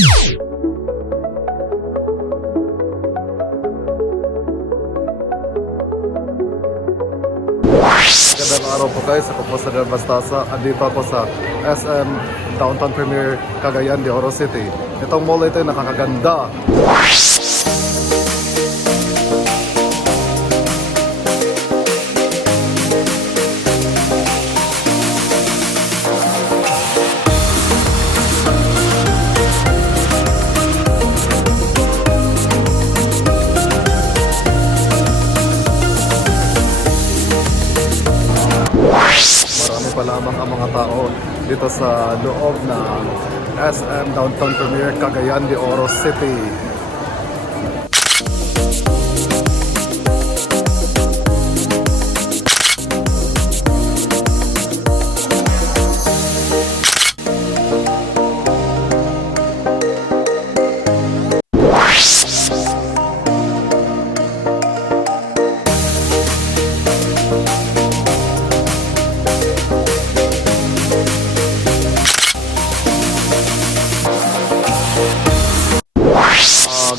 Magandang araw po guys, ako po sa Del Bastasa. Andito ako sa SM Downtown Premier Cagayan de Oro City. Itong mall ito ay nakakaganda. Marami pa lamang ang mga tao dito sa loob ng SM Downtown Premier Cagayan de Oro City.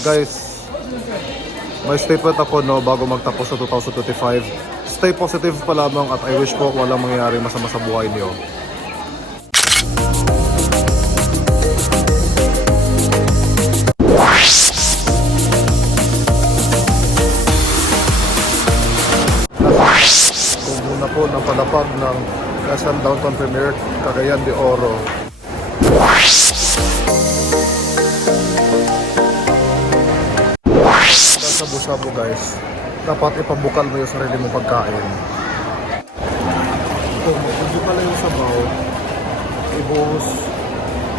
Guys, may statement ako bago magtapos sa 2025. Stay positive pa lamang at I wish po walang mangyayari masama sa buhay niyo. Kung muna po ng palapag ng SM Downtown Premier Cagayan de Oro. Shabu-shabu guys, dapat ipabukal mo yung sarili mong pagkain. Kung bukal lang yung sabaw, ibuhos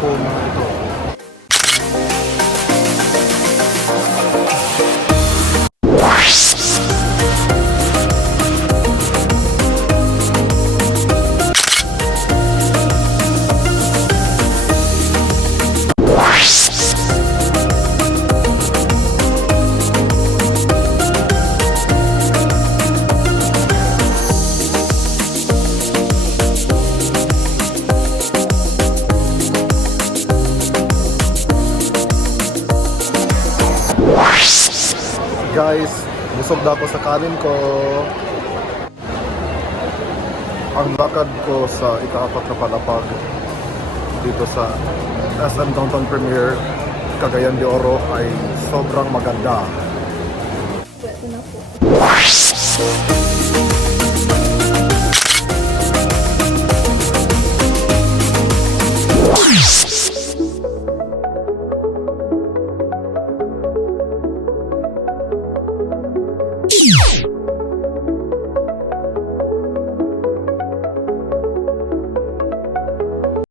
po na ito. Guys, busog na ako sa kanin ko. Ang lakad ko sa ika-4 na palapag dito sa SM Downtown Premier Cagayan de Oro ay sobrang maganda. Pwede na po.